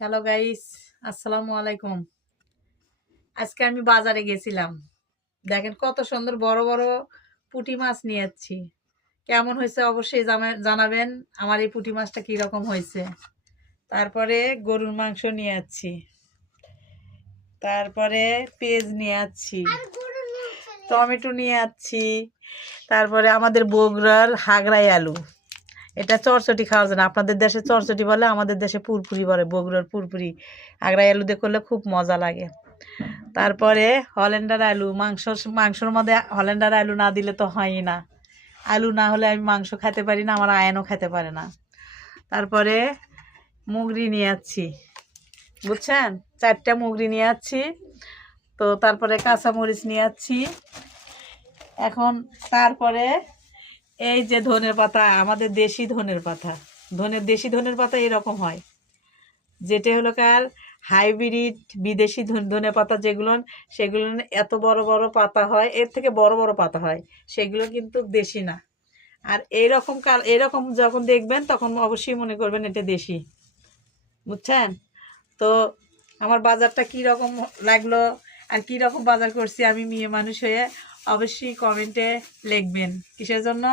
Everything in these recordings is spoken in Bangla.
হ্যালো গাইস, আসসালামু আলাইকুম। আজকে আমি বাজারে গেছিলাম। দেখেন কত সুন্দর বড় বড় পুঁটি মাছ নিয়ে যাচ্ছি। কেমন হয়েছে অবশ্যই জানাবেন আমার এই পুঁটি মাছটা কীরকম হয়েছে। তারপরে গরুর মাংস নিয়ে যাচ্ছি, তারপরে পেঁয়াজ নিয়ে যাচ্ছি, টমেটো নিয়ে যাচ্ছি, তারপরে আমাদের বগুড়ার হাগড়াই আলু। এটা চরচটি খাওয়ার জন্য, আপনাদের দেশে চরচটি বলে, আমাদের দেশে পুরপুরি বলে। বগুড়ার পুরপুরি হাগড়াই আলু দিয়ে করলে খুব মজা লাগে। তারপরে হল্যান্ডার আলু, মাংসর মধ্যে হল্যান্ডার আলু না দিলে তো হয়ই না। আলু না হলে আমি মাংস খেতে পারি না, আমার আয়নও খেতে পারে না। তারপরে মুগরি নিয়ে যাচ্ছি, বুঝছেন, 4টা মুগরি নিয়ে যাচ্ছি। তো তারপরে কাঁচামরিচ নিয়ে যাচ্ছি। এখন তারপরে এই যে ধনের পাতা, আমাদের দেশি ধনের পাতা, দেশি ধনের পাতা এরকম হয়, যেটা হলো কার হাইব্রিড বিদেশি ধনে পাতা, যেগুলো সেগুলো এত বড় বড় পাতা হয়, এর থেকে বড় বড় পাতা হয়, সেগুলো কিন্তু দেশি না। আর এরকম যখন দেখবেন তখন অবশ্যই মনে করবেন এটা দেশি, বুঝছেন। তো আমার বাজারটা কি রকম লাগলো আর কি রকম বাজার করছি আমি মেয়ে মানুষ হয়ে, অবশ্যই কমেন্টে লিখবেন। কিসের জন্য?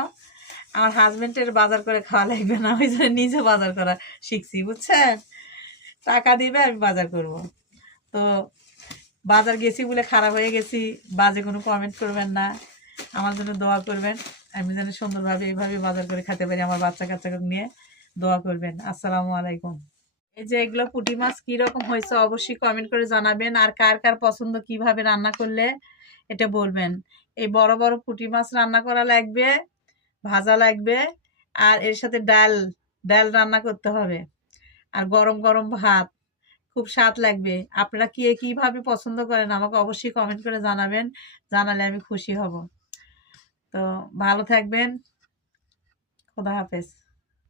আমার হাজবেন্ডের বাজার করে খাওয়া লাগবে না, ওই জন্য নিজে বাজার করা শিখছি, বুঝছেন। টাকা দিবে, আমি বাজার করব। তো বাজার গেছি বলে খারাপ হয়ে গেছি, বাজে কোনো কমেন্ট করবেন না, আমার জন্য দোয়া করবেন। আমি যেন সুন্দরভাবে এইভাবে বাজার করে খেতে পারি, আমার বাচ্চা কাচ্চাকে নিয়ে দোয়া করবেন। আসসালামু আলাইকুম। এই যে এগুলো পুঁটি মাছ কীরকম হয়েছে অবশ্যই কমেন্ট করে জানাবেন। আর কার কার পছন্দ, কিভাবে রান্না করলে এটা বলবেন। এই বড় বড় পুঁটি মাছ রান্না করা লাগবে, ভাজা লাগবে, আর এর সাথে ডাল ডাল রান্না করতে হবে, আর গরম গরম ভাত, খুব স্বাদ লাগবে। আপনারা কিভাবে পছন্দ করেন আমাকে অবশ্যই কমেন্ট করে জানাবেন, জানালে আমি খুশি হব। তো ভালো থাকবেন, খোদা হাফেজ।